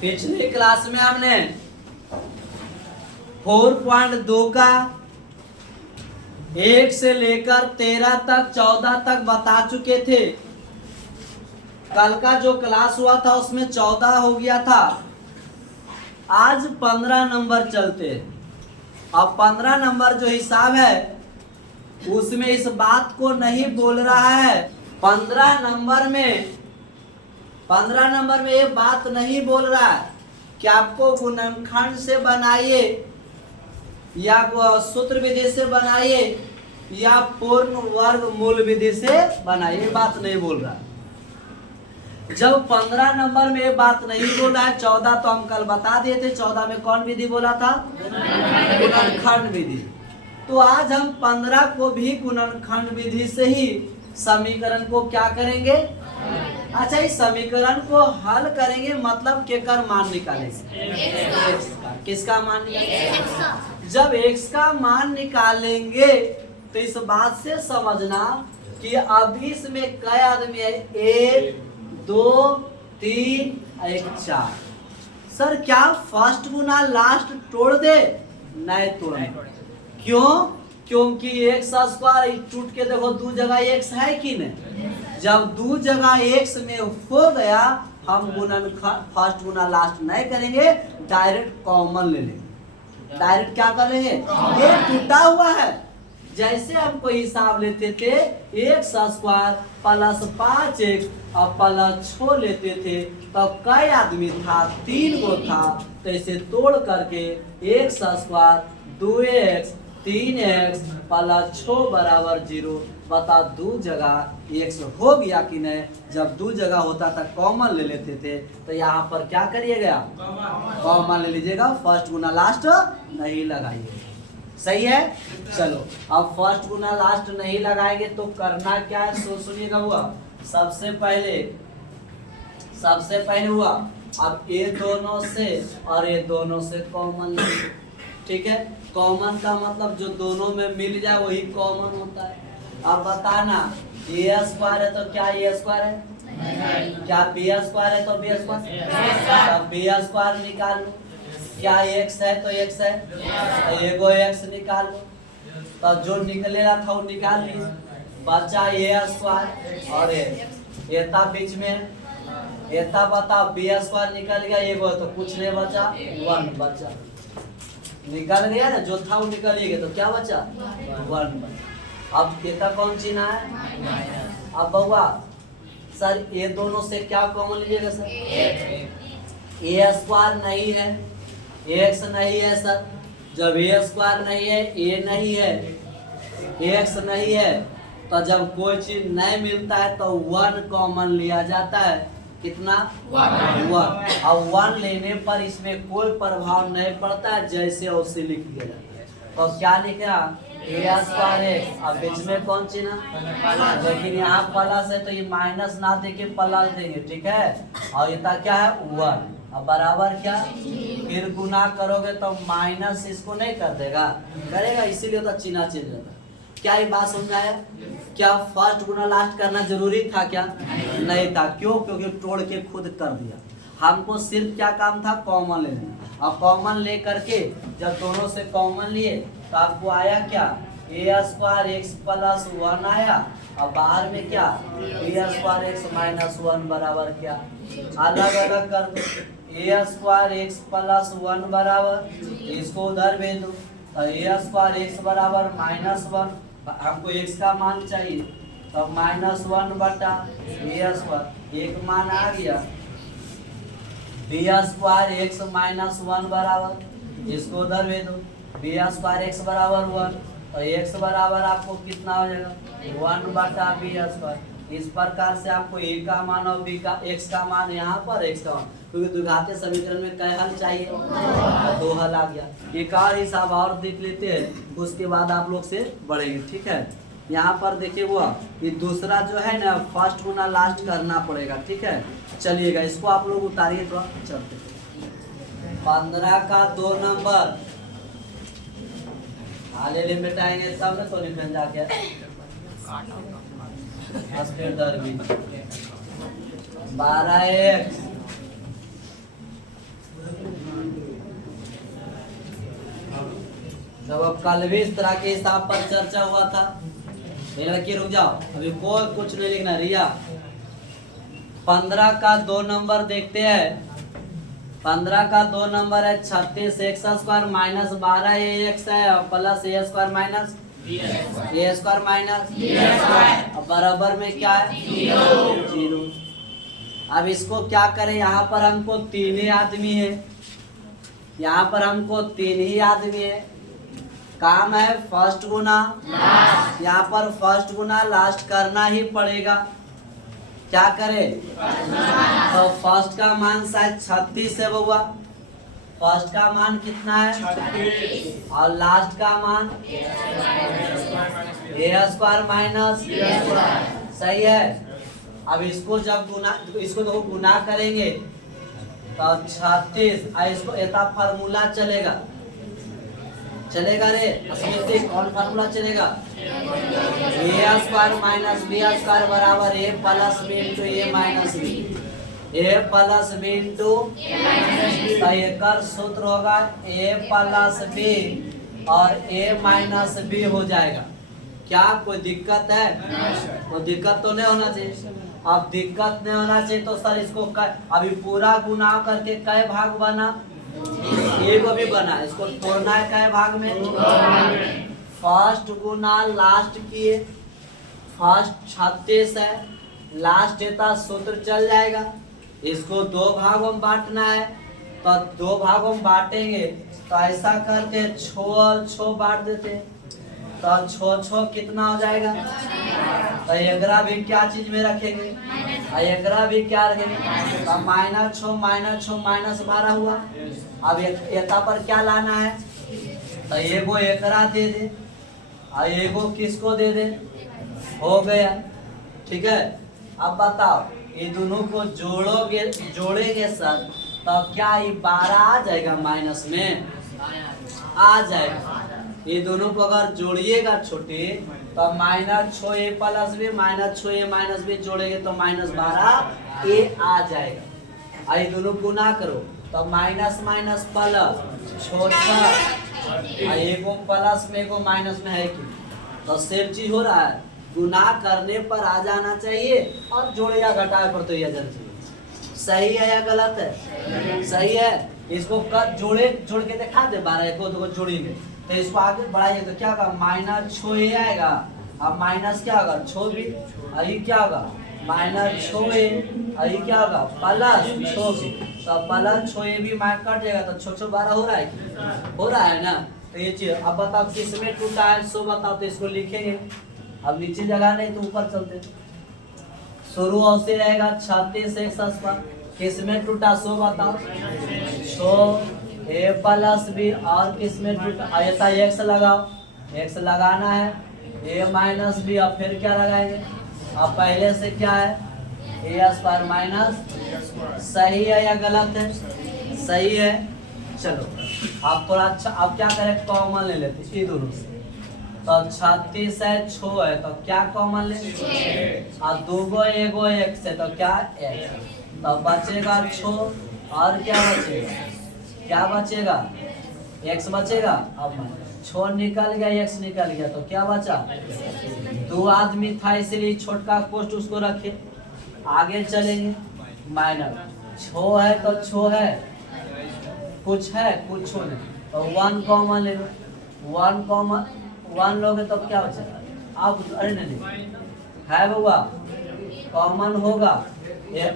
पिछले क्लास में हमने 4.2 का 1 से लेकर 13 तक 14 तक बता चुके थे। कल का जो क्लास हुआ था उसमें 14 हो गया था। आज 15 नंबर चलते। अब 15 नंबर जो हिसाब है उसमें इस बात को नहीं बोल रहा है। 15 नंबर में ये बात नहीं बोल रहा है कि आपको गुणनखंड से बनाइए या सूत्र विधि से बनाइए या पूर्ण वर्ग मूल विधि से बनाइए, ये बात नहीं बोल रहा है। जब 15 नंबर में ये बात नहीं बोला है, 14 तो हम कल बता दिए थे। 14 में कौन विधि बोला था? गुणनखंड विधि। तो आज हम 15 को भी गुणनखंड विधि से ही समीकरण को क्या करेंगे? अच्छा, इस समीकरण को हल करेंगे, मतलब केकर मान निकालेंगे? x का। किसका मान निकालेंगे? जब x का मान निकालेंगे तो इस बात से समझना कि अभी इसमें कई आदमी है, 1 2 3 1 4। सर क्या फर्स्ट गुना लास्ट तोड़ दे? नहीं तोड़ना। क्यों? क्योंकि x स्क्वायर टूट के देखो, दो जगह x है कि नहीं? जब दो जगह x में हो गया, हम गुणनखंड फर्स्ट गुना लास्ट नहीं करेंगे, डायरेक्ट कॉमन ले लेंगे। डायरेक्ट क्या कर लेंगे? ये टूटा हुआ है। जैसे हम कोई हिसाब लेते थे, x स्क्वायर प्लस 5x और प्लस 6 लेते थे, तो कई आदमी था? 3 गो था। तो इसे तोड़ करके x square 2x 3x plus 6 बराबर 0। बता, दो जगह x हो गया कि नहीं? जब दो जगह होता था कॉमन ले लेते थे, तो यहाँ पर क्या करिएगा? कॉमन ले लीजिएगा, फर्स्ट गुना लास्ट नहीं लगाइए। सही है? चलो, अब फर्स्ट गुना लास्ट नहीं लगाएंगे तो करना क्या है, सुनिएगा। हुआ सबसे पहले हुआ, अब ये दोनों से और ये दोनों से कॉमन लीजिए। ठीक है? कॉमन का मतलब जो दोनों में मिल जाए वही कॉमन होता है। अब बताना, ए स्क्वायर है तो क्या ए स्क्वायर है? क्या बी स्क्वायर है तो बी स्क्वायर? अब बी स्क्वायर निकाल लो। क्या एक्स है तो एक्स है, तो एगो एक्स निकाल लो। तो जो निकलेगा था वो निकाल लीजिए। बचा ए स्क्वायर और ये था बीच में, ये था। बताओ, बी स्क्वायर निकल गया, एगो तो कुछ नहीं बचा, 1 बचा। निकल गया ना, जो था वो निकल ही गया, तो क्या बचा? 1 बचा। अब एता कौन चिन्ह है? अब बउआ सर ये दोनों से क्या कॉमन लीजिएगा सर? ए स्क्वायर नहीं है, एक्स नहीं है सर। जब ए स्क्वायर नहीं है, ए नहीं है, एक्स नहीं है, तो जब कोई चीज नहीं मिलता है तो 1 कॉमन लिया जाता है। कितना? 1। अब 1 लेने पर इसमें कोई प्रभाव नहीं पड़ता है, जैसे उसे लिख दिया जाता है। तो क्या लिखा? ए स्क्वायर है। अब बीच में कौन चिन्ह? लेकिन यहाँ प्लस है तो ये माइनस ना देके प्लस देंगे। ठीक है? और ये क्या है? 1। अब बराबर क्या? फिर गुना करोगे तो माइनस इसको नहीं कर देगा, करेगा, इसीलिए तो चिन्ह चेंज होता है। क्या ये बात समझ आया? क्या फर्स्ट गुना लास्ट करना जरूरी था क्या? नहीं था। क्यों? क्योंकि तोड़ के खुद कर दिया। हमको सिर्फ क्या काम था? कॉमन ले लेना। अब कॉमन ले करके जब दोनों से कॉमन लिए तो आपको आया क्या? ए स्क्वायर एक्स प्लस 1 आया। अब बाहर में क्या? ए स्क्वायर एक्स माइनस 1 बराबर क्या? अलग अलग कर दो। ए स्क्वायर एक्स प्लस 1 बराबर, इसको उधर भेज दो, तो ए स्क्वायर एक्स बराबर माइनस 1। हमको एक्स का मान चाहिए, तो माइनस 1 बटा ए स्क्वायर, एक मान आ गया। बी स्क्वायर एक्स माइनस 1 बराबर, इसको उधर भेज दो, बी स्क्वायर एक्स बराबर 1, तो एक्स बराबर आपको कितना हो जाएगा? 1 बटा बी स्क्वायर। इस प्रकार से आपको ए का मान और बी का, एक्स का मान यहाँ पर, एक्स का मान, क्योंकि द्विघातीय समीकरण में कई हल चाहिए, तो 2 हल आ गया। एक और हिसाब और देख लेते हैं, उसके बाद आप लोग से बढ़ेंगे। ठीक है? यहाँ पर देखिए हुआ, ये दूसरा जो है ना, फर्स्ट गुना लास्ट करना पड़ेगा। ठीक है? चलिएगा, इसको आप लोग उतारिए तो चलते। 15 का 2 नंबर आले मिटाएंगे तब न तो निकल जाके 12x जब अब कल भी इस तरह के हिसाब पर चर्चा हुआ था। लड़की रुक जाओ, अभी कोई कुछ नहीं लिखना। रिया 15 का 2 नंबर देखते हैं। 15 का 2 नंबर है 36 एक्स स्क्वायर माइनस 12 एक्स है और प्लस ए स्क्वायर माइनस ए स्क्वायर माइनस बराबर में क्या है 0। अब इसको क्या करें, यहाँ पर हमको 3 ही आदमी है, यहाँ पर हमको 3 ही आदमी है। काम है फर्स्ट गुना, यहाँ पर फर्स्ट गुना लास्ट करना ही पड़ेगा। क्या करें, तो फर्स्ट का मान शायद 36 है बउआ। फर्स्ट का मान कितना है 36 और लास्ट का मान ए स्क्वायर माइनस सही है। अब इसको जब इसको तो गुना करेंगे तो 36 और इसको ऐसा फार्मूला चलेगा रे स्मृति, कौन फार्मूला चलेगा, ए स्क्वायर माइनस बी स्क्वायर बराबर ए प्लस बी इंटू ए माइनस बी, ए प्लस बी इंटू एक सूत्र होगा ए प्लस बी और ए माइनस बी हो जाएगा। क्या कोई दिक्कत है, कोई दिक्कत तो नहीं होना चाहिए। अब दिक्कत नहीं होना चाहिए तो सर इसको अभी पूरा गुना करके कै भाग बना, एक भी बना, इसको तोड़ना है कै भाग में, फर्स्ट गुना लास्ट किए, फर्स्ट 36 है, लास्ट देता सूत्र चल जाएगा। इसको 2 भागों में बांटना है तो 2 भागों में बांटेंगे तो ऐसा करके 6 बांट देते तो 6 कितना हो जाएगा, तो एकरा भी क्या चीज में रखेंगे, एकरा भी क्या रखेंगे, तो -6 माइनस 12 हुआ। अब एता पर क्या लाना है, तो एगो एकरा दे दे और एगो किसको दे दे, हो गया। ठीक है, अब बताओ ये दोनों को जोड़ेंगे सर तो क्या ये 12 आ जाएगा, माइनस में आ जाएगा। ये दोनों को अगर जोड़िएगा छोटे तो -6 ए प्लस बी -6 ए माइनस बी जोड़ेंगे तो -12 ए आ जाएगा। और ये दोनों गुना करो तो माइनस माइनस प्लस 6 एगो प्लस में एगो माइनस में है कि, तो सेम चीज हो रहा है। गुना करने पर आ जाना चाहिए और जोड़े या घटाए पर तो यह जाना चाहिए। सही है या गलत है, सही है। इसको जोड़ के दिखा दे 12 को 2 जोड़ी में, तो इसको आगे बढ़ाइए तो क्या होगा, -6 आएगा। अब माइनस क्या होगा 6 भी, ये क्या होगा -6 ये क्या होगा प्लस 6 भी, तो प्लस 6 भी माइनस कट जाएगा तो 6 12 हो रहा है, हो रहा है ना। तो ये चीज अब बताओ किसमें टूटा है, सो बताओ। तो इसको लिखेंगे, अब नीचे जगह नहीं तो ऊपर चलते। शुरू से रहेगा 36 एक्स स्क्वायर, किसमें टूटा सो बताओ, 6 ए प्लस बी और किसमें टूटा, ऐसा एक्स लगाओ, एक्स लगाना है ए माइनस बी। अब फिर क्या लगाएंगे, अब पहले से क्या है ए स्क्वायर माइनस, सही है या गलत है, सही है। चलो अब थोड़ा अच्छा, अब क्या करें कॉमन ले लेते ये दोनों से, तो 36 है 6 है तो क्या कॉमन ले, और 2 एगो एक्स है तो क्या एक्स, तो बचेगा 6 और क्या बचेगा, क्या बचेगा एक्स बचेगा। अब 6 निकल गया एक्स निकल गया तो क्या बचा, 2 आदमी था इसलिए छोटका पोस्ट उसको रखे। आगे चलेंगे माइनस 6 है तो 6 है, कुछ है कुछ नहीं, तो 1 कॉमन ले लो, 1 कॉमन 1 लोगे तो क्या बचेगा, आप अरे नहीं है बउआ कॉमन होगा, एक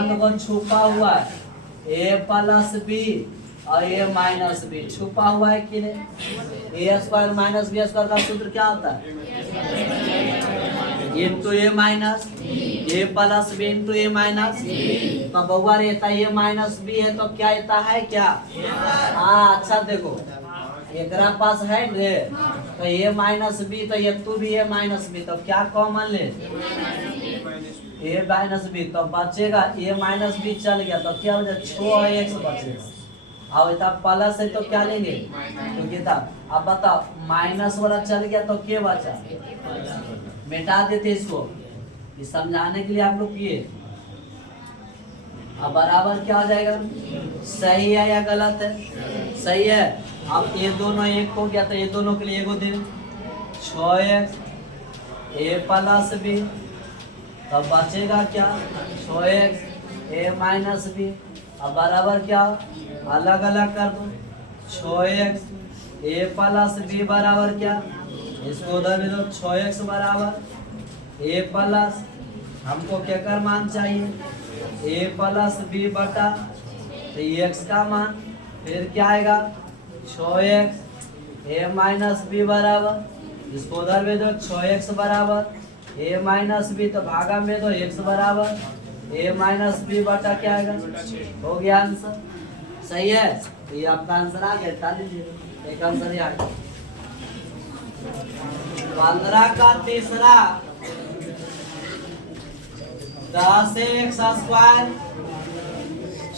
में कौन छुपा हुआ है ए प्लस बी और ए माइनस बी छुपा हुआ है कि नहीं। ए स्क्वायर माइनस बी स्क्वायर का सूत्र क्या होता है, इंटू ए माइनस ए प्लस बी इंटू ए माइनस। तो बउआ रहता है ए माइनस बी है तो क्या रहता है क्या, हाँ अच्छा देखो एकरा पास है रे, तो ए माइनस बी तो ये तू भी ए माइनस बी, तो क्या कॉमन ले ए माइनस बी, तो बचेगा ए माइनस बी चल गया तो क्या हो जाएगा 6 एक्स बचेगा। अब इतना प्लस है तो क्या लेंगे क्योंकि था। अब बताओ माइनस वाला चल गया तो क्या बचा, मिटा देते इसको, ये समझाने के लिए आप लोग किए। अब बराबर क्या हो जाएगा? सही है या गलत है? सही है। अब ये दोनों एक हो गया तो ये दोनों के लिए एगो दिन 6x a प्लस बी, तब बचेगा क्या? 6x a minus B. अब बराबर क्या? अलग अलग कर दो। 6x a प्लस बी बराबर क्या? इसको उधर में दो। 6x बराबर a प्लस, हमको क्या कर मान चाहिए? a प्लस बी बटा तो x का मान, फिर क्या आएगा? 6x a माइनस बी बराबर, इसको उधर में दो। 6x बराबर a माइनस बी, तो भागा में दो x बराबर a माइनस बी बटा क्या आएगा? हो गया आंसर। सही है। तो ये आपका आंसर आ गया। ताली दीजिए, एक आंसर आ गया। 15 का तीसरा 10x स्क्वायर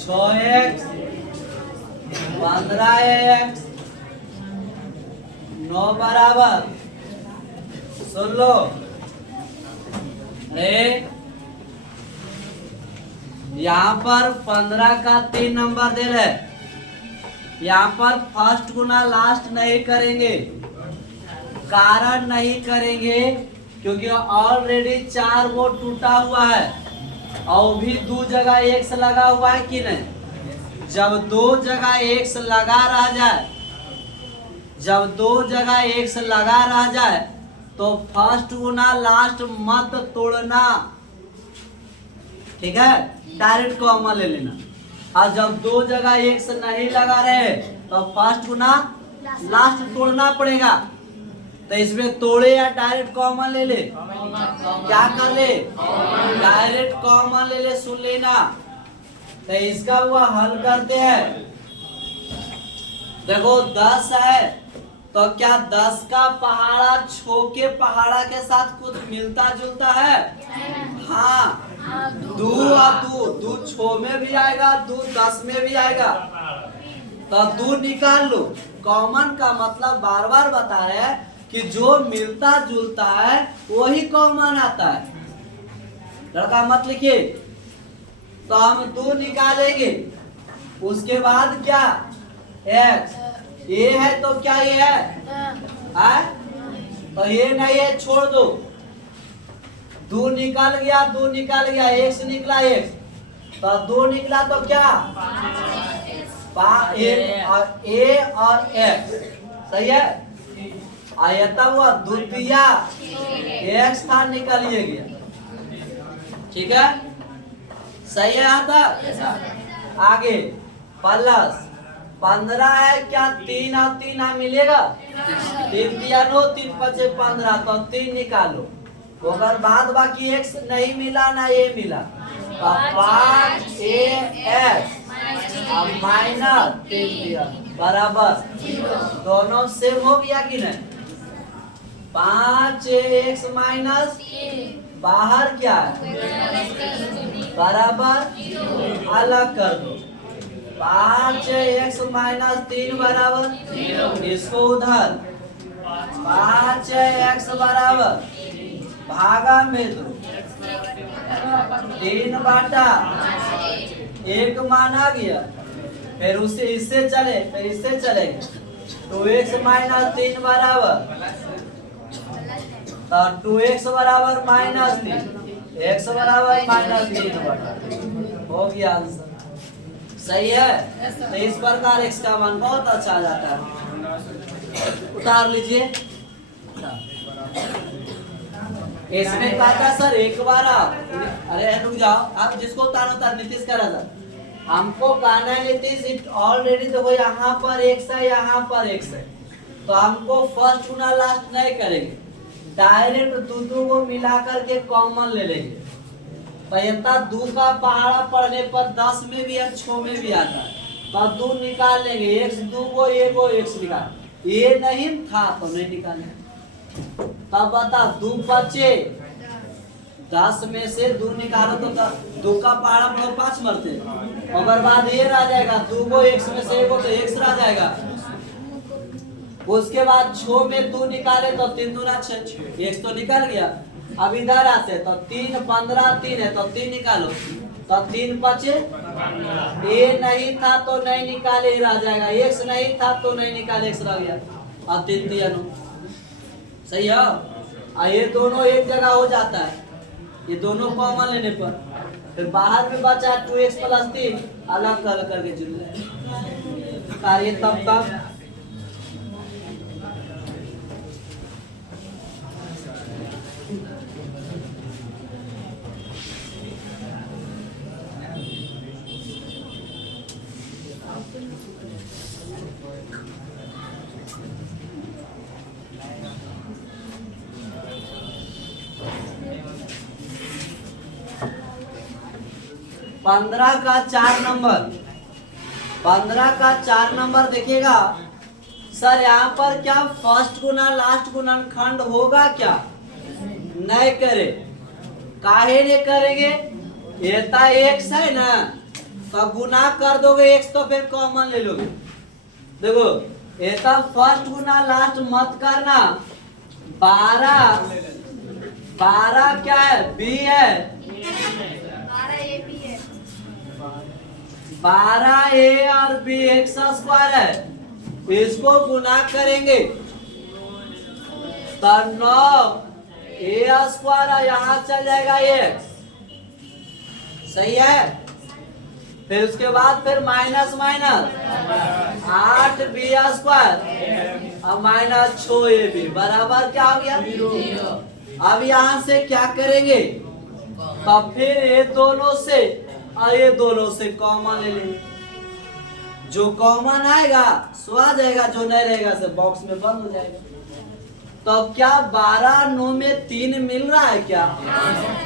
6x 15x 9 बराबर, सुन लो यहाँ पर 15 का 3 नंबर दे रहे, यहाँ पर फर्स्ट गुना लास्ट नहीं करेंगे। कारण नहीं करेंगे क्योंकि ऑलरेडी 4 वो टूटा हुआ है और भी 2 जगह एक्स लगा हुआ है कि नहीं। जब 2 जगह एक्स लगा रह जाए, जब 2 जगह एक्स लगा रह जाए तो फर्स्ट गुना लास्ट मत तोड़ना, ठीक है? डायरेक्ट कॉमन ले लेना। और जब 2 जगह एक्स नहीं लगा रहे तो फर्स्ट गुना लास्ट तोड़ना पड़ेगा। तो इसमें तोड़े या डायरेक्ट कॉमन ले ले? क्या कर ले? डायरेक्ट कॉमन ले ले, सुन लेना। तो इसका हुआ हल करते हैं। देखो 10 है तो क्या 10 का पहाड़ा छो के पहाड़ा के साथ कुछ मिलता जुलता है? हाँ, 2 और 2 छो में भी आएगा, 2 10 में भी आएगा। तो 2 निकाल लो। कॉमन का मतलब बार बार बता रहे हैं कि जो मिलता जुलता है वही कॉमन आता है। लड़का मत लिखिए। तो हम 2 निकालेंगे, उसके बाद क्या? x ये है तो क्या ये है? तो ये नहीं है, छोड़ दो। 2 निकल गया, 2 निकल गया, x निकला x, तो 2 निकला तो क्या? a और x, सही है। आयता हुआ द्वितीय x था, निकालिए गया, ठीक है? सही है। यहाँ तक आगे प्लस 15 है, क्या 3 और 3 मिलेगा? 3 दिया 9, 3 पचे 15, तो 3 निकालो। अगर बाद बाकी x नहीं मिला ना ये मिला, तो 5ax माइनस 3 दिया बराबर, दोनों सेम हो गया कि नहीं? 5ax माइनस बाहर क्या है? बराबर, अलग कर दो। 5x माइनस 3 बराबर, इसको उधर 5x बराबर भागा में दो, 3 बाटा 1 माना गया। फिर उससे इससे चले, फिर इससे चलेंगे। 2x माइनस 3 बराबर, तो 2x बराबर माइनस 3, x बराबर माइनस 3 बटा, हो गया आंसर। सही है। तो इस प्रकार x का मान बहुत अच्छा आ जाता है। उतार लीजिए। इसमें कहता सर एक बार आप, अरे रुक जाओ, आप जिसको उतारो नीतीश कह रहा था, हमको कहना है नीतीश ऑलरेडी देखो यहाँ पर x है, यहाँ पर x है, तो हमको फर्स्ट गुना लास्ट नहीं करेंगे, डायरेक्ट 2 को मिला करके कॉमन ले लेंगे। तो 2 का पहाड़ा पढ़ने पर 10 में भी और 6 में भी आता है, तो 2 निकाल लेंगे। x 2 को एगो x निकाल, ये नहीं था तो नहीं निकाले। तब बता 2 बचे, 10 में से 2 निकालो तो 2 का पहाड़ा पढ़ो 5 मरते, और बाद ये रह जाएगा 2 को x में से एगो तो x रह जाएगा। उसके बाद 6 में 2 निकाले तो 3 दूना 6, x तो निकल गया। अब इधर आते तो 3 15 3 है तो 3 निकालो, तो 3 5 ए नहीं था तो नहीं निकाले ही रह जाएगा, x नहीं था तो नहीं निकाले x रह गया, और 3 3 9 सही है। ये दोनों एक जगह हो जाता है, ये दोनों कॉमन लेने पर फिर बाहर में बचा 2x + 3 अलग कर करके जुड़ कार्य तब तक। पंद्रह का 4 नंबर, 15 का 4 नंबर देखिएगा सर, यहाँ पर क्या फर्स्ट गुना लास्ट गुणनखंड होगा क्या? नहीं करे, काहे नहीं करेंगे? एता x है ना, तो गुना कर दोगे x तो फिर कॉमन ले लोगे। देखो एता फर्स्ट गुना लास्ट मत करना, 12 क्या है? b है, 12a और b x² है, इसको गुना करेंगे तो 9a² यहाँ चल जाएगा x, सही है। फिर उसके बाद फिर माइनस 8b² और -6ab बराबर क्या हो गया? अब यहाँ से क्या करेंगे? तो फिर ये दोनों से और ये दोनों से कॉमन ले लेंगे, जो कॉमन आएगा सो आ जाएगा, जो नहीं रहेगा से बॉक्स में बंद हो जाएगा। तो क्या 12 9 में 3 मिल रहा है क्या?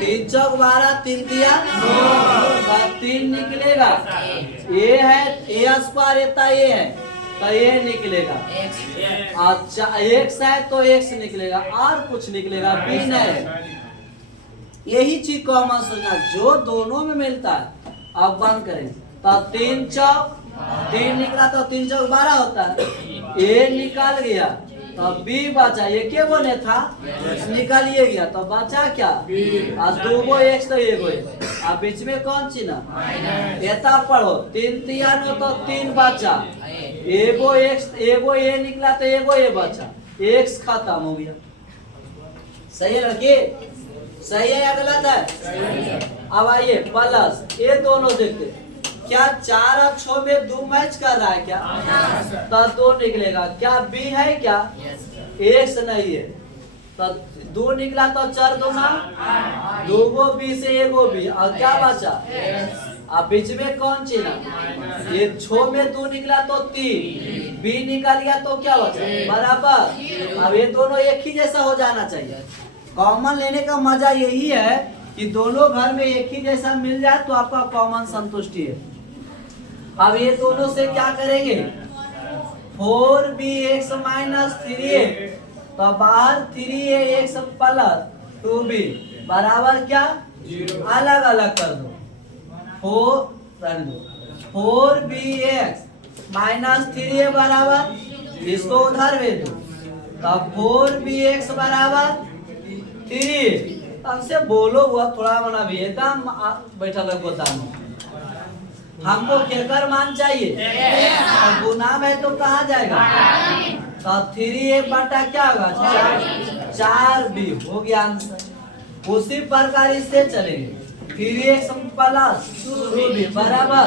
3 चौक 12, 3 दिया 3 निकलेगा, ये है a² एता ये है तो ये निकलेगा, अच्छा x है तो x निकलेगा, और कुछ निकलेगा b नहीं। यही चीज कॉमन सोचना, जो दोनों में मिलता है। अब बंद करेंगे तो 3 चौक 3 निकला तो 3 चौक 12 होता है, a निकल गया तो b बचा, ये क्या बोले था निकालिए गया तो बचा क्या? और 2 गो x तो 1 गो, अब बीच में कौन चिन्ह? एता पढ़ो 3 3 9 तो 3 बचा, एगो x एगो a निकला तो एगो a बचा, x खत्म हो गया। सही है लड़की? सही है या गलत है? अब आइए प्लस, ये दोनों देखते क्या 4 और 6 में 2 मैच कर रहा है क्या? तो 2 निकलेगा, क्या b है क्या? x नहीं है तो 2 निकला तो 4 दूना 2 गो b से 1 गो b, और क्या बचा? अब बीच में कौन चिन्ह? ये 6 में 2 निकला तो 3, b निकल गया तो क्या बचा? बराबर। अब ये दोनों एक ही जैसा हो जाना चाहिए। कॉमन लेने का मजा यही है कि दोनों घर में एक ही जैसा मिल जाए तो आपका कॉमन संतुष्टि है। अब ये दोनों से क्या करेंगे? 4bx - 3a, तो बाहर 3ax + 2b बराबर क्या? अलग अलग कर दो, 4bx - 3a बराबर, इसको उधर भेज दो, तो 4bx बराबर 3। हमसे बोलो हुआ थोड़ा मना भी एकदम बैठा लग गोदाम में, हमको केकर मान चाहिए? और गुना में तो कहाँ जाएगा? तो 3a बटा क्या होगा? 4b हो गया आंसर। उसी प्रकार इससे चलेंगे, 3x + 2b बराबर,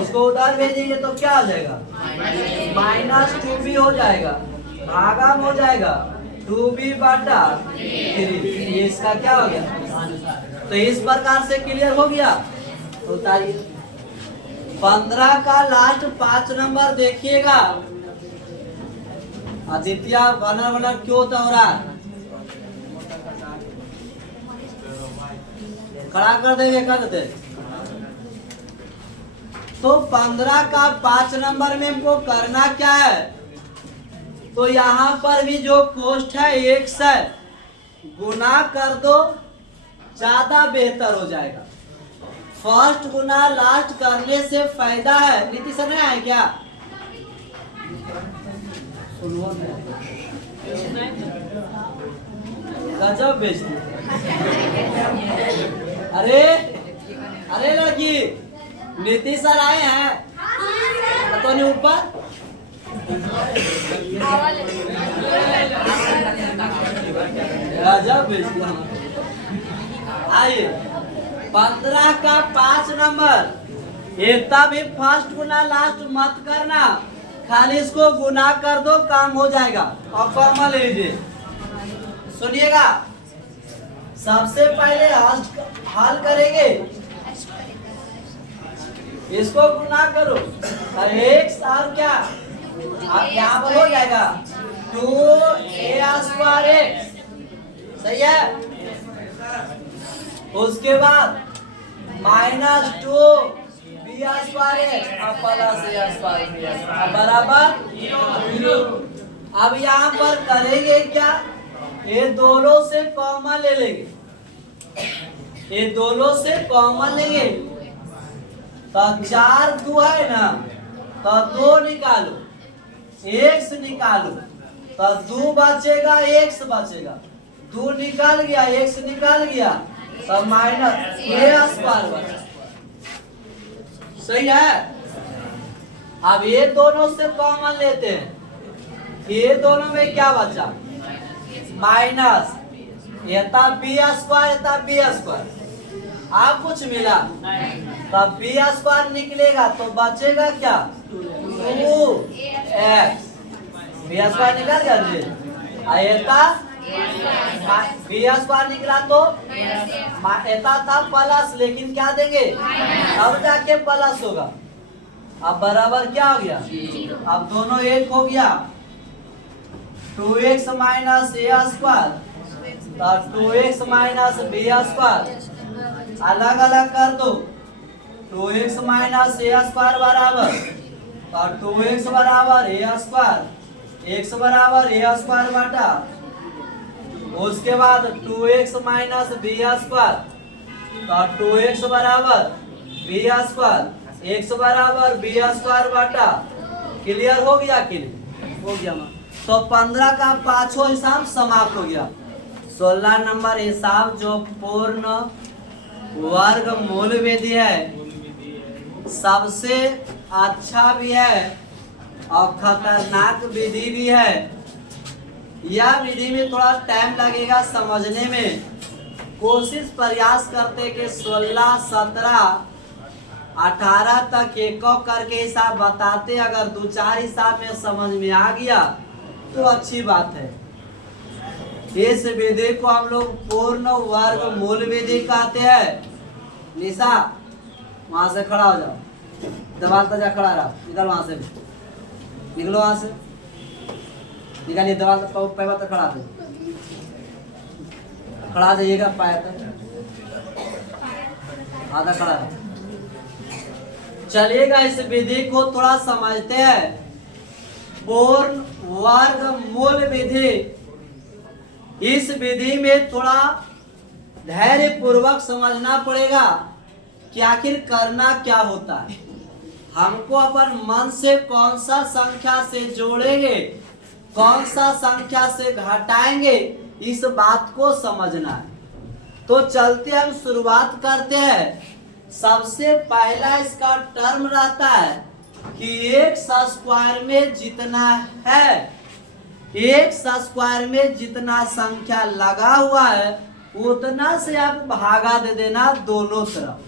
इसको उधर भेजेंगे तो क्या हो जाएगा? -2b हो जाएगा, भागा हो जाएगा 2b बटा 3, इसका क्या हो गया? तो इस प्रकार से क्लियर हो गया। उतारिए 15 का लास्ट 5 नंबर देखिएगा, आदित्य बना क्यों तो हो रहा? खड़ा कर देंगे, कर देते। तो 15 का 5 नंबर में हमको करना क्या है? तो यहाँ पर भी जो कोष्ठ है x है, गुना कर दो, ज्यादा बेहतर हो जाएगा। फर्स्ट गुना लास्ट करने से फायदा है। नीति सर नहीं आए क्या? गजब बेचती। अरे अरे लड़की, नीतीश सर आए हैं तो नहीं ऊपर। आइए 15 का 5 नंबर, इतना भी फर्स्ट गुना लास्ट मत करना, खाली इसको गुना कर दो, काम हो जाएगा। और कॉमन ले लीजिए। सुनिएगा, सबसे पहले हल करेंगे, इसको गुना करो, x और क्या आप यहाँ पर हो जाएगा 2a²x, सही है। उसके बाद -2b² बराबर। अब यहाँ पर करेंगे क्या, ये दोनों से कॉमन ले लेंगे, ये दोनों से कॉमन लेंगे तो 4 2 है ना, तो 2 निकालो, x निकालो, तो 2 बचेगा, x बचेगा, 2 निकाल गया, x निकाल गया, तो -a² बचा। सही है। अब ये दोनों से कॉमन लेते हैं, ये दोनों में क्या बचा, माइनस, ये था b², ये था b², आप कुछ मिला, तब b² निकलेगा तो बचेगा क्या 2x, b² निकल गया जी, आयता b² निकला तो एता था प्लस, लेकिन क्या देंगे अब जाके प्लस होगा। अब बराबर क्या हो गया, अब दोनों एक हो गया, 2x - a² तो 2x - b² अलग अलग कर दो, 2x - a² बराबर, और 2x बराबर a², x बराबर a² बटा, उसके बाद 2x - b² तो 2x बराबर b², x बराबर b² बटा। क्लियर हो गया, क्लियर हो गया। तो 15 का 5वां हिसाब समाप्त हो गया। 16 नंबर हिसाब जो पूर्ण वर्गमूल विधि है, सबसे अच्छा भी है और खतरनाक विधि भी है। यह विधि में थोड़ा टाइम लगेगा समझने में, कोशिश प्रयास करते कि 16 17 18 तक एक करके हिसाब बताते, अगर 2-4 हिसाब में समझ में आ गया तो अच्छी बात है। इस विधि को हम लोग पूर्ण वर्गमूल विधि कहते हैं। निशा वहां से खड़ा हो जाओ, दीवार तक जा खड़ा रहा, निकल वहां से, निकलो वहां से, निकालिए दीवार तक, पैर तक खड़ा दो, खड़ा जाइएगा, पैर तक आधा खड़ा रहा। चलिएगा इस विधि को थोड़ा समझते हैं। पूर्ण वर्गमूल विधि, इस विधि में थोड़ा धैर्य पूर्वक समझना पड़ेगा कि आखिर करना क्या होता है। हमको अपन मन से कौन सा संख्या से जोड़ेंगे, कौन सा संख्या से घटाएंगे, इस बात को समझना है। तो चलते हम शुरुआत करते हैं। सबसे पहला इसका टर्म रहता है कि x² में जितना है, x² में जितना संख्या लगा हुआ है उतना से आप भागा दे देना दोनों तरफ।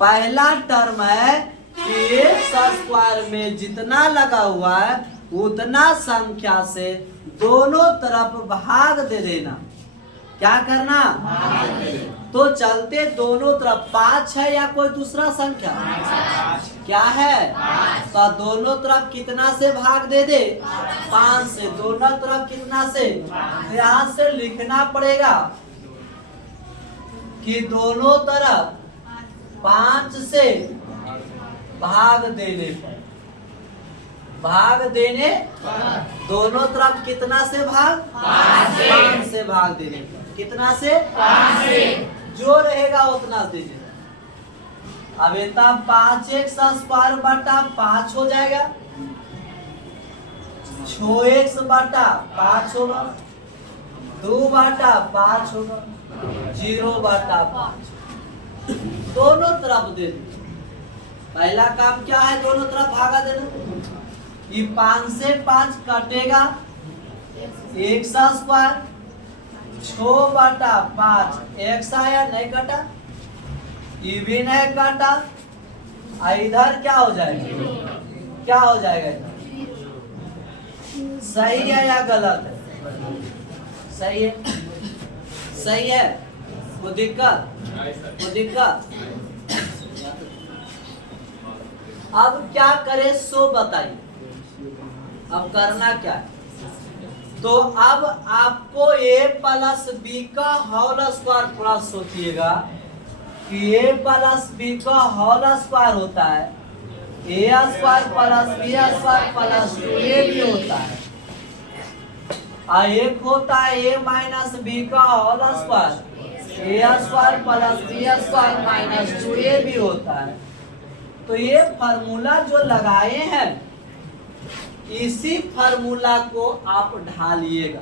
पहला टर्म है कि x² में जितना लगा हुआ है उतना संख्या से दोनों तरफ भाग दे देना। क्या करना, तो चलते दोनों तरफ 5 है या कोई दूसरा संख्या क्या है, तो दोनों तरफ कितना से भाग दे दे, 5 से। दोनों तरफ कितना से, यहाँ से लिखना पड़ेगा कि दोनों तरफ 5 से भाग देने पर, भाग देने, दोनों तरफ कितना से भाग, 5 से भाग देने पर, कितना से, 5 से, जो रहेगा उतना दीजिए। अब इतना 5x² बटा 5 हो जाएगा, 6x बटा 5 होगा, 2 बटा 5 होगा, 0 बटा 5। दोनों तरफ दे दो। पहला काम क्या है, दोनों तरफ भागा देना। ये 5 से 5 कटेगा, x स्क्वायर 6/5 x आया, नहीं कटा, इवन है, काटा। इधर क्या हो जाएगा, क्या हो जाएगा इधर, सही है या गलत है, सही है, सही है, कोई दिक्कत, कोई दिक्कत। अब क्या करें सो बताइए, अब करना क्या है। तो अब आपको a प्लस बी का होल स्क्वायर, थोड़ा सोचिएगा कि a प्लस बी का होल स्क्वायर होता है a square plus b square plus 2a भी होता है, और एक होता है a माइनस बी का whole square a square plus b square minus 2a भी होता है। तो ये फार्मूला जो लगाए हैं, इसी फार्मूला को आप ढालिएगा,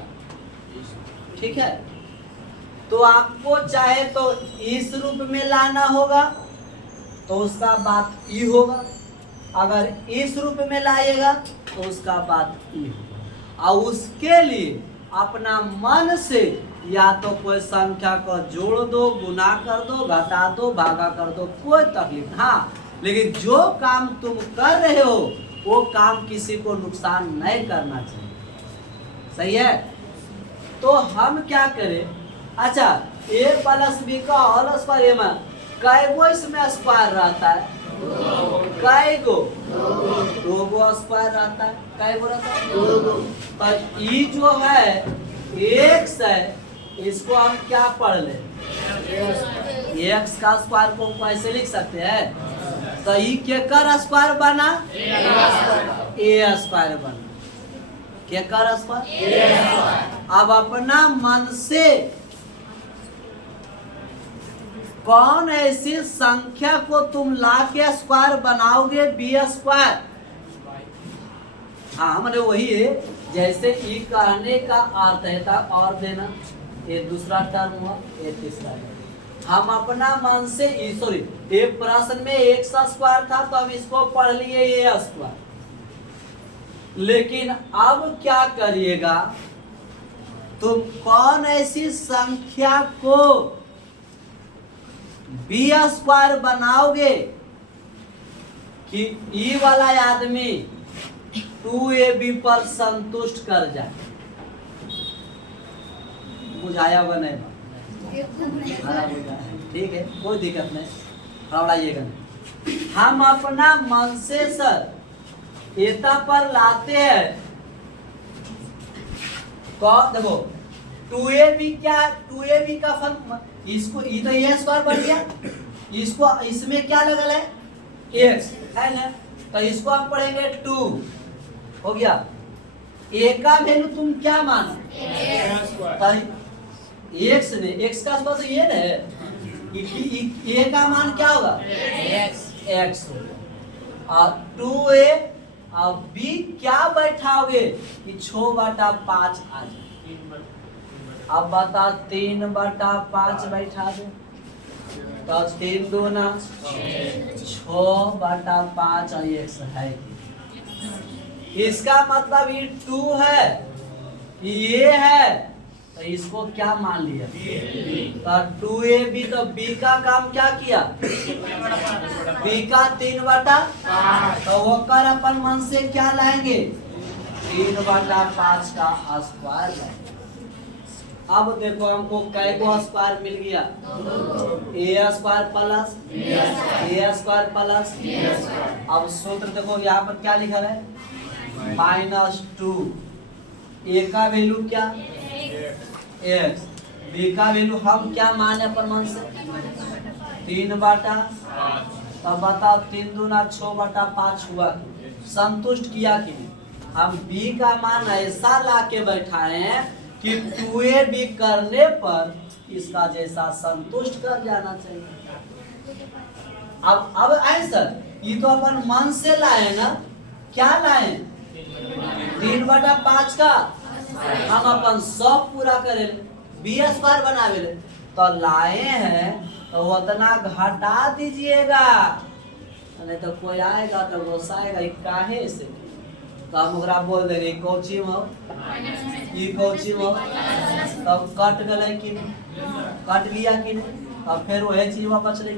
ठीक है। तो आपको चाहे तो इस रूप में लाना होगा तो उसका बात ई होगा, अगर इस रूप में लाइएगा तो उसका बात ई होगा। और उसके लिए अपना मन से या तो कोई संख्या को जोड़ दो, गुना कर दो, घटा दो, भागा कर दो, कोई तकलीफ। हाँ, लेकिन जो काम तुम कर रहे हो वो काम किसी को नुकसान नहीं करना चाहिए, सही है। तो हम क्या करें, अच्छा a प्लस बी का होल स्क्वायर में कै गो इसमें स्क्वायर रहता है, कै गो, 2 गो स्क्वायर रहता है, कै गो रहता है, 2 गो। तो ई जो है x है, इसको हम क्या पढ़ ले, x का स्क्वायर को कैसे लिख सकते हैं, तो ई केकर स्क्वायर बना, a स्क्वायर बना, केकर स्क्वायर। अब अपना मन से कौन ऐसी संख्या को तुम ला के स्क्वायर बनाओगे बी स्क्वायर। हाँ मैंने वही है, जैसे ई कहने का अर्थ है और देना, ये दूसरा टर्म हुआ, ये तीसरा है। हम अपना मन से सॉरी, एक प्रश्न में x स्क्वायर था तो हम इसको पढ़ लिए a स्क्वायर, लेकिन अब क्या करिएगा, तुम कौन ऐसी संख्या को बी स्क्वायर बनाओगे कि ई वाला आदमी 2ab पर संतुष्ट कर जाए। बुझाया हुआ नहीं, ठीक है, कोई दिक्कत नहीं, घबराइएगा नहीं। हम अपना मन से सर एता पर लाते हैं, कौन देखो 2ab क्या, 2ab का फल, इसको तो ये स्क्वायर बन गया, इसको इसमें क्या लगल है x है ना, तो इसको हम पढ़ेंगे 2 हो गया। a का वैल्यू तुम क्या माना, x ने, x का स्क्वायर तो ये है, a का मान क्या होगा x होगा, और 2a और b क्या बैठाओगे कि 6/5 आ जाए। अब बता 3/5 बैठा दे, तो 3 दूना 6/5 और x है। इसका मतलब ये 2 है, ये है, तो इसको क्या मान लिया, तो 2ab, तो b का काम क्या किया, b का 3/5, तो वो कर अपन मन से क्या लाएंगे, 3/5 का स्क्वायर लाएंगे। अब देखो हमको कै गो स्क्वायर मिल गया, a square plus a square plus, अब सूत्र देखो यहाँ पर क्या लिखा है, -2, a का वैल्यू क्या x, b का वैल्यू हम क्या माने अपन मन से 3/5, तब बताओ 3 दूना 6/5 हुआ, संतुष्ट किया कि हम b का मान ऐसा ला के बैठाए हैं कि 2ab करने पर इसका जैसा संतुष्ट कर जाना चाहिए। अब आंसर ये तो अपन मन से लाए ना, क्या लाए 3/5 का हम अपन सब पूरा करे बी स्क्वायर बनावे ले, तो लाए हैं तो उतना घटा दीजिएगा, नहीं तो कोई आएगा तो गोसाएगा काहे से। तो हम ओकरा बोल देंगे कोची में ये कोची में तब कट गए कि कट गया कि नहीं, अब फिर वही चीज बच रही,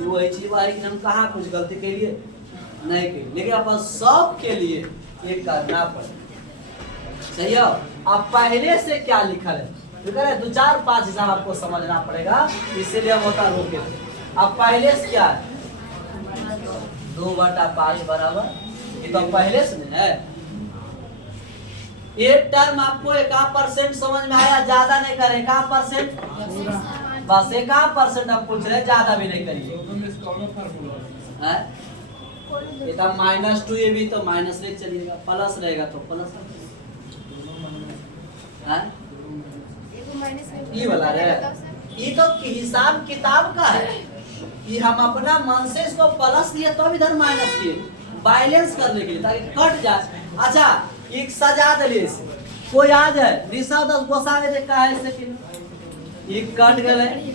वही चीज है कि हम कहाँ कुछ गलती के लिए नहीं की, लेकिन अपन सब के लिए ये करना पड़ेगा। सही है। अब पहले से क्या लिखा है, 2 4 5 हिसाब आपको समझना पड़ेगा, इसीलिए हम होता रोके थे। अब पहले से क्या है, 2/5 बराबर, ये तो पहले से नहीं है। ये टर्म आपको 1% समझ में आया, ज्यादा नहीं करें, 1% बस 1% आप पूछ रहे, ज्यादा भी नहीं करिए। -2 ये भी तो माइनस ले चलिएगा, प्लस रहेगा तो प्लस ये वाला रहे, ये तो हिसाब किताब का है, ये हम अपना मन से इसको प्लस लिए तो इधर माइनस किए, बैलेंस करने के लिए ताकि कट जाए। अच्छा एक सजा दिलिए, कोई आ जाए ऋषभ 10 गोसा दे काहे से कि ये कट गए,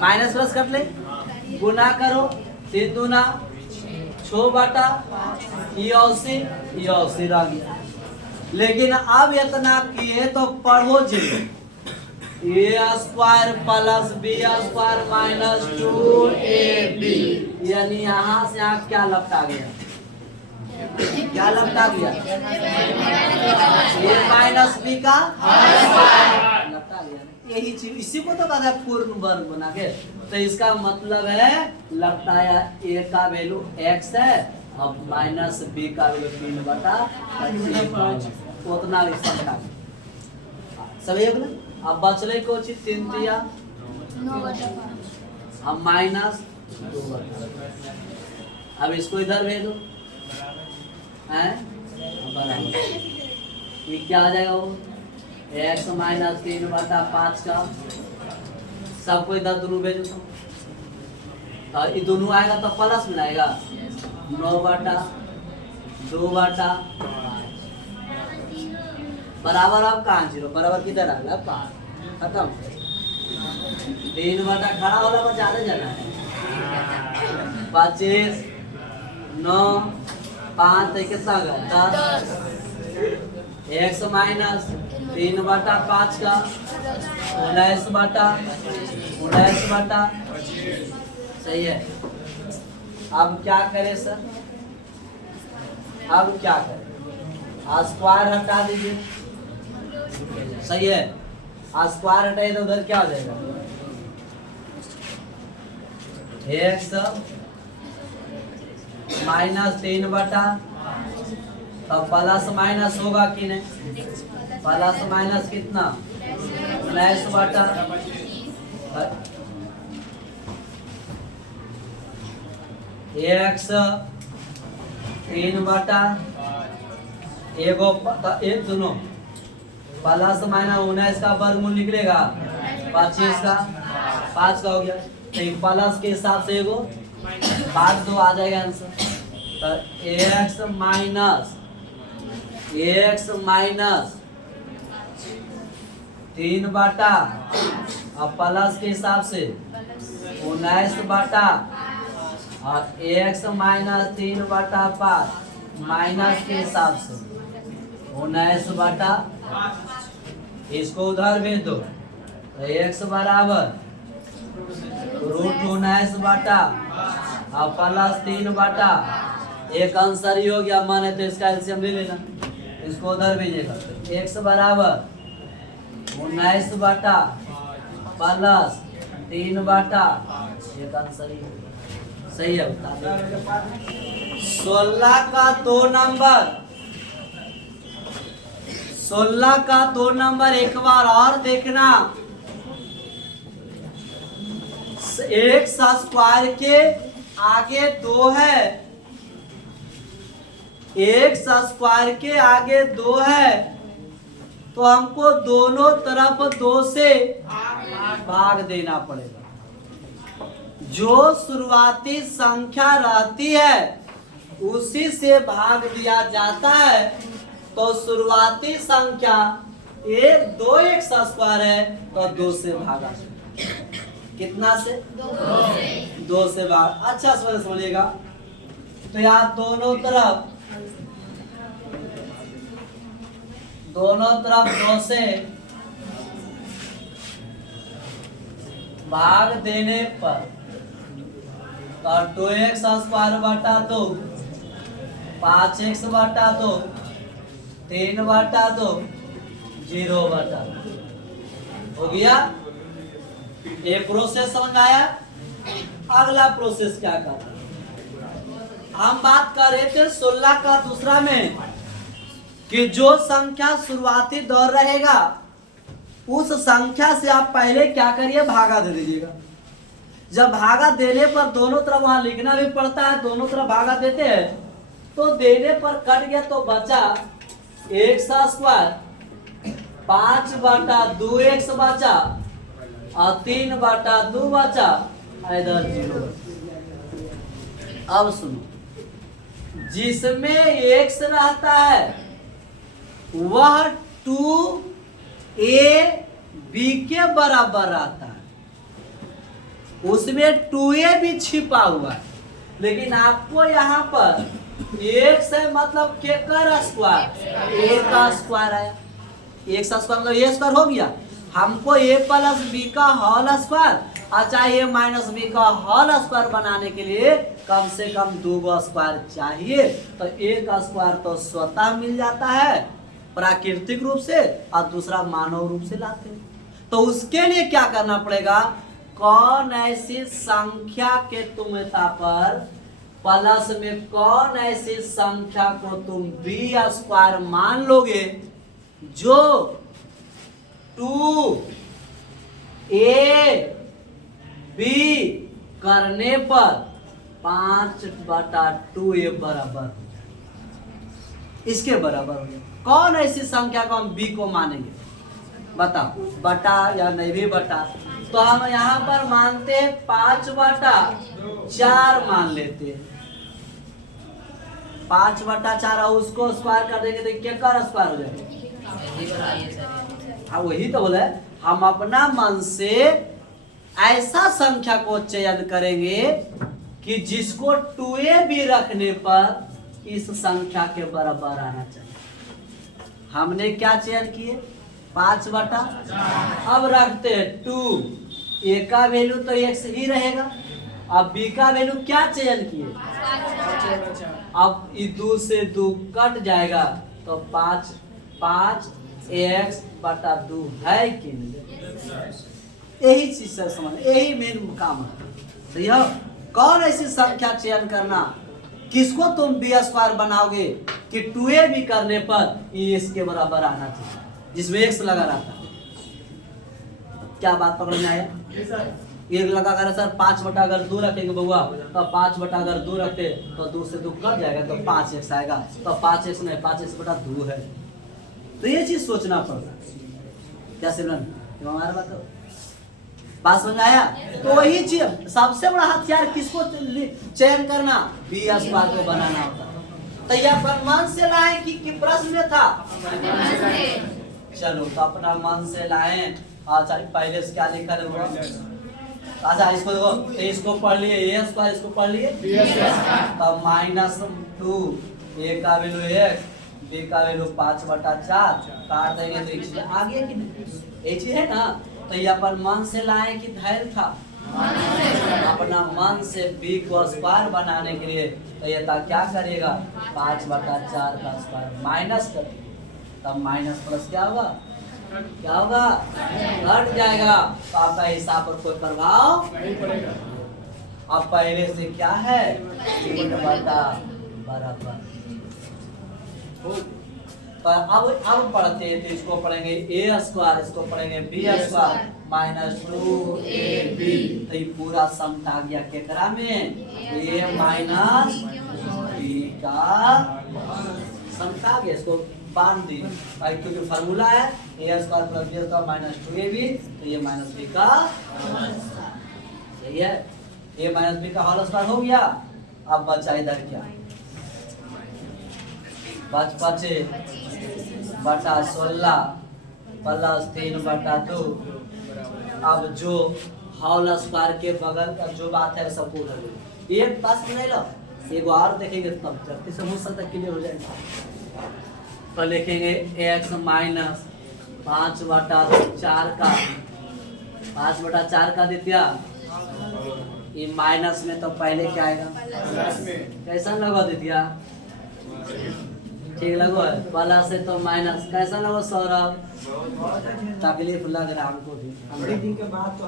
माइनस प्लस कट ले, गुना करो 3 दूना 6 बटा ये 80 रह गया। लेकिन अब इतना किए तो पढ़ो जी, a² plus b² minus 2ab, यानी यहाँ से यहाँ क्या लपटा गया, क्या लपटा गया, a माइनस b का लपटा गया। यही चीज, इसी को तो कहते हैं पूर्ण वर्ग बना के। तो इसका मतलब है लपटाया a का वैल्यू x है, अब माइनस b का वैल्यू 3/25, उतना समझा सभी है ना। अब बचले को चीज 3 दिया, 9/5, अब माइनस 2/5, अब इसको इधर भेज दो, ये क्या आ जाएगा, वो x माइनस 3/5 का सबको इधर दोनों भेजो, तो ये दोनों आएगा तो प्लस में आएगा, 9/2 बराबर। अब कहाँ 0 बराबर किधर आ रहा है, 5 खत्म। 3 खड़ा वाला पर ज्यादा जाना है, 25 9 5 कितना गया 10, x माइनस 3/5 का 19/19, सही है। अब क्या करें सर, अब क्या करें, स्क्वायर हटा दीजिए, सही है। स्क्वायर हटाइए तो उधर क्या हो जाएगा, x माइनस 3/, तब प्लस माइनस होगा कि नहीं, प्लस माइनस कितना 19/, x 3/, एक दोनों प्लस माइनस 19 का वर्गमूल निकलेगा 25 का, 5 का हो गया, तो प्लस के हिसाब से एगो 5 आ जाएगा आंसर। तो x माइनस 3/, अब प्लस के हिसाब से 19/, और x माइनस 3/5 माइनस के हिसाब से 19/, इसको उधर भेज दो, तो x बराबर √19/, और प्लस 3/, एक आंसर ही हो गया, माने तो इसका एलसीएम ले लेना, इसको उधर भेजेगा, तो x बराबर 19/, प्लस 3/, एक आंसर ही सही है। 16 का 2 नंबर, 16 का 2 नंबर एक बार और देखना, x स्क्वायर के आगे 2 है, x स्क्वायर के आगे 2 है, तो हमको दोनों तरफ 2 से भाग देना पड़ेगा। जो शुरुआती संख्या रहती है उसी से भाग दिया जाता है, तो शुरुआती संख्या 1 2 x स्क्वायर है तो 2 से भागा, कितना से? 2 से भाग। अच्छा समझिएगा, तो यहाँ दोनों तरफ 2 से भाग देने पर तो 2x स्क्वायर बटा 2, 5x बटा 2, 3 बटा 2, 0 बटा 2 हो गया। ये प्रोसेस समझ आया। अगला प्रोसेस क्या करना, हम बात कर रहे थे 16 का दूसरा में कि जो संख्या शुरुआती दौर रहेगा उस संख्या से आप पहले क्या करिए, भागा दे दीजिएगा। जब भागा देने पर दोनों तरफ वहां लिखना भी पड़ता है, दोनों तरफ भागा देते हैं तो देने पर कट गया तो बचा x स्क्वायर, 5 बटा 2x बचा और 3 बटा 2 बचा, इधर 0। अब सुनो, जिसमें x रहता है वह 2ab के बराबर रहता है, उसमें 2a भी छिपा हुआ है। लेकिन आपको यहाँ पर x है मतलब के कर स्क्वायर, a का स्क्वायर आया। x स्क्वायर मतलब a स्क्वायर हो गया। हमको a प्लस b का होल स्क्वायर अच्छा a माइनस b का होल स्क्वायर बनाने के लिए कम से कम 2 स्क्वायर चाहिए। तो a का स्क्वायर तो स्वतः मिल जाता है प्राकृतिक रूप से और दूसरा मानव रूप से लाते हैं। तो उसके लिए क्या करना पड़ेगा, कौन ऐसी संख्या के तुल्यता पर प्लस में कौन ऐसी संख्या को तुम b स्क्वायर मान लोगे जो 2ab करने पर 5 बटा 2a बराबर, इसके बराबर हो गया। कौन ऐसी संख्या को हम b को मानेंगे, बताओ, बटा या नहीं भी बटा। तो हम यहाँ पर मानते हैं 5 बटा 4 मान लेते हैं। 5 बटा 4 और उसको स्क्वायर कर देंगे तो क्या कर स्क्वायर हो जाएगा। हाँ वही तो बोले, हम अपना मन से ऐसा संख्या को चयन करेंगे कि जिसको 2a भी रखने पर इस संख्या के बराबर आना चाहिए। हमने क्या चयन किए, 5 बटा, अब रखते हैं 2, a का वैल्यू तो x ही रहेगा। अब b का वैल्यू क्या चयन किए, अब 2 से 2 कट जाएगा तो 5 x बटा 2 है कि नहीं। यही चीज से समझ, यही मेन काम है। तो यह कौन ऐसी संख्या चयन करना किसको तुम b स्क्वायर बनाओगे कि 2a भी करने पर ये इसके बराबर आना चाहिए जिसमें x लगा रहता है। क्या बात पकड़ में आया। एक लगा कर सर 5 बटा अगर 2 रखेंगे बउआ तो 5 बटा अगर 2 रखे तो 2 से 2 कट जाएगा तो 5x आएगा, तो 5x नहीं 5x बटा 2 है। तो ये चीज सोचना पड़ता है। क्या सिमरन हमारा बात समझ आया। तो वही चीज सबसे बड़ा हथियार किसको चयन करना, b स्क्वायर को बनाना होता है। तो यह अपन मन से लाए कि प्रश्न में था, चलो तो अपना मन से लाए। अच्छा पहले से क्या लिखा है, अच्छा इसको देखो, इसको पढ़ लिए a स्क्वायर, इसको पढ़ लिए तब -2, a का वैल्यू 1, b का वैल्यू 5 बटा 4 काट देंगे तो एक चीज आगे की ये चीज है ना। तो ये अपन मन से लाए कि धैर्य था, अपना मन से b को स्क्वायर बनाने के लिए। तो ये था क्या करेगा, 5 बटा 4 का स्क्वायर माइनस कर, तब माइनस प्लस क्या होगा, क्या होगा, घट जाएगा। तो आपका हिसाब पर कोई प्रभाव नहीं पड़ेगा। अब पहले से क्या है 3 बटा बराबर। पर अब पढ़ते हैं तो इसको पढ़ेंगे a स्क्वायर, इसको पढ़ेंगे b स्क्वायर -2ab। तो ये पूरा सम आ गया केकरा में, a माइनस b का सम आ गया। इसको बांध दी भाई क्योंकि फार्मूला है a square plus b square -2ab, तो ये -b का सही है। a -b का होल स्क्वायर हो गया। अब बचा इधर क्या, 5 बटा 16 प्लस 3 बटा 2। अब जो होल स्क्वायर के बगल का जो बात है सबको उधर ले लो। एक पास में ले लो, एक बार देखेंगे तब जल्दी से हो सकता क्लियर हो जाएगा। तो लिखेंगे x माइनस 5/4 का 5/4 का द्वितीय ये माइनस में तो पहले क्या आएगा कैसा लगा द्वितीय ठीक लगो है प्लस से तो माइनस कैसा लगो सौरभ तकलीफ लग रहा हमको भी दिन के बाद तो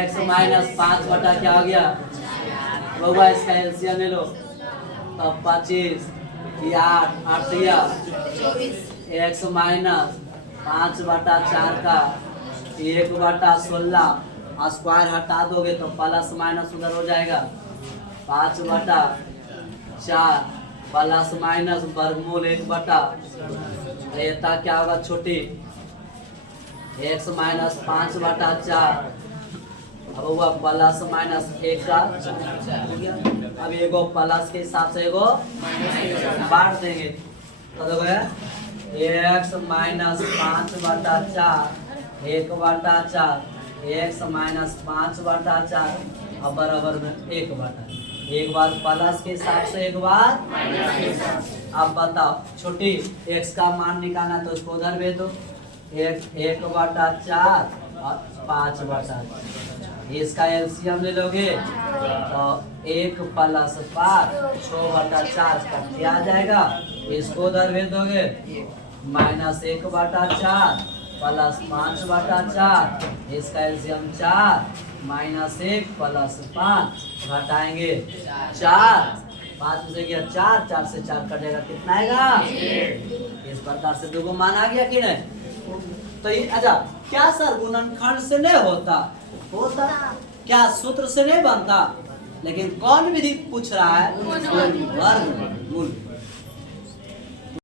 x माइनस 5 क्या हो गया बउआ इसका एलसीएम ले लो तब 25 ये 8 दिया x माइनस 5/4 का 1/16 स्क्वायर हटा दोगे तो प्लस माइनस उधर हो जाएगा 5/4 प्लस माइनस वर्गमूल 1/, रहता क्या होगा छोटी x माइनस 5/4 अब हुआ प्लस माइनस 1 का अब एगो प्लस के हिसाब से एगो बांट देंगे तो देखो x माइनस 5/4 1/4 x माइनस 5/4 अब बराबर में 1 बार प्लस के हिसाब से 1 बार। अब बताओ छोटी x का मान निकालना तो इसको उधर भेज दो 1/4 और 5/4 इसका एलसीएम ले लोगे तो 1 + 5 6/4 कट के आ जाएगा इसको उधर भेज दोगे -1/4 प्लस 5/4 इसका एलसीएम 4 -1 प्लस 5 घटाएंगे 4 5 में से गया 4 से 4 कटेगा कितना आएगा इस प्रकार से दो मान आ गया कि नहीं। तो ये अच्छा क्या सर गुणनखंड से नहीं होता क्या सूत्र से नहीं बनता लेकिन कौन विधि पूछ रहा है वर्गमूल